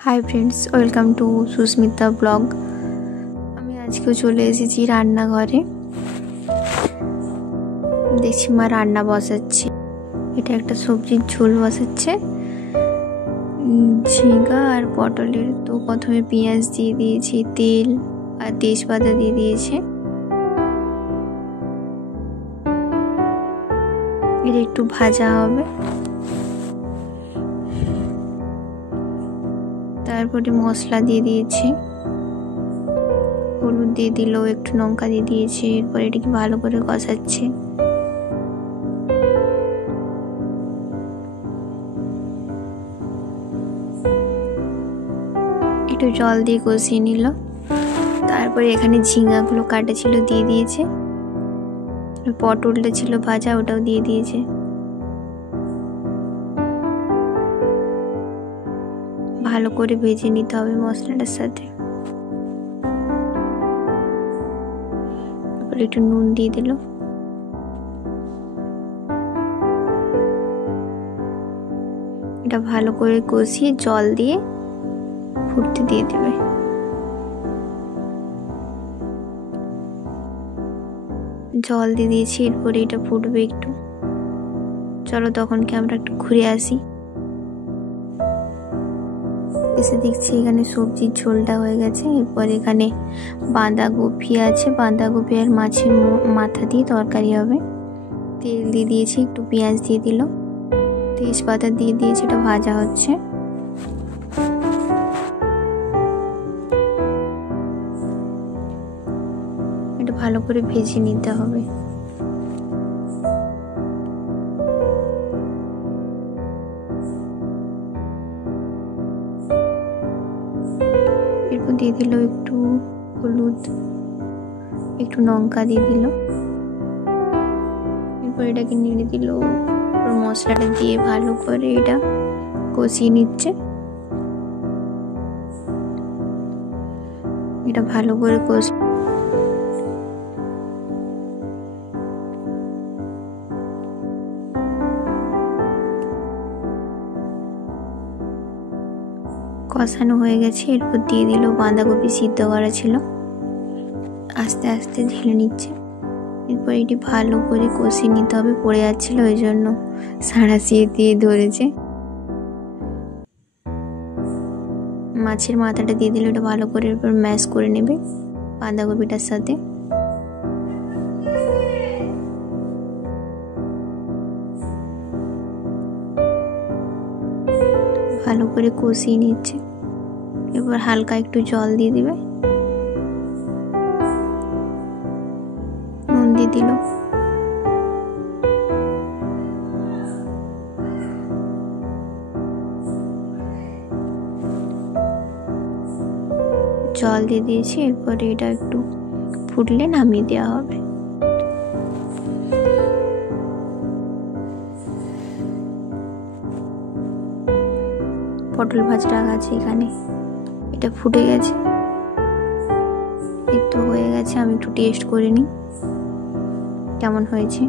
High friends welcome to Susmita blog. আমি আজকেও চলে এসেছি রান্নাঘরে। দেখছি মা রান্না বসাচ্ছে। এটা একটা সবজির ঝোল বসাচ্ছে, ঝিঙ্গা আর পটলের। তো প্রথমে পেঁয়াজ দিয়ে দিয়েছি, তেল আর তেজপাতা দিয়ে দিয়েছে। এটা একটু ভাজা হবে। তারপরে মশলা দিয়ে দিয়েছি, হলুদ দিয়ে দিল, একটু লঙ্কা দিয়ে দিয়েছি। এরপর এটাকে ভালো করে কষাচ্ছে। একটু জল দিয়ে কষিয়ে নিল। তারপরে এখানে ঝিঙ্গাগুলো কাটা ছিল দিয়ে দিয়েছে, পটলটা ছিল ভাজা ওটাও দিয়ে দিয়েছে। ভালো করে ভেজে নিতে হবে মশলাটার সাথে। তারপরে একটু নুন দিয়ে দিল। এটা ভালো করে কষিয়ে জল দিয়ে ফুটতে দিয়ে দেবে। জল দিয়ে দিয়েছি, এরপরে এটা ফুটবে একটু। চলো তখনকে আমরা একটু ঘুরে আসি। এসে দেখছি এখানে সবজির ঝোলটা হয়ে গেছে। এরপর এখানে বাঁধাকপি আছে, বাঁধাকপি আর মাছের মাথা দিয়ে তরকারি হবে। তেল দিয়ে দিয়েছি, একটু পেঁয়াজ দিয়ে দিল, তেজপাতা দিয়ে দিয়েছি, এটা ভাজা হচ্ছে। এটা ভালো করে ভেজে নিতে হবে। এরপর দিয়ে দিল একটু হলুদ, একটু লঙ্কা দিয়ে দিল। এরপর এটাকে নেড়ে দিল। মশলাটা দিয়ে ভালো করে এটা কষিয়ে নিচ্ছে। এটা ভালো করে কষানো হয়ে গেছে। এরপর দিয়ে দিল বাঁধাকপি সিদ্ধ করা ছিল, আস্তে আস্তে ঢেলে নিচ্ছে। এরপর এটি ভালো করে কষিয়ে নিতে হবে, পড়ে যাচ্ছিল ওই জন্য সাঁড়াশিয়ে দিয়ে ধরেছে। মাছের মাথাটা দিয়ে দিল, এটা ভালো করে এরপর ম্যাশ করে নেবে বাঁধাকপিটার সাথে। ভালো করে কষিয়ে নিচ্ছে। এবার হালকা একটু জল দিয়ে দিবে, নুন দিয়ে দিল। জল দিয়ে দিয়েছি। এরপরে এটা একটু ফুটলে নামিয়ে দেওয়া হবে। পটল ভাজা রাখা আছে এখানে, এটা ফুটে গেছে, একটু হয়ে গেছে। আমি একটু টেস্ট করে নিই কেমন হয়েছে।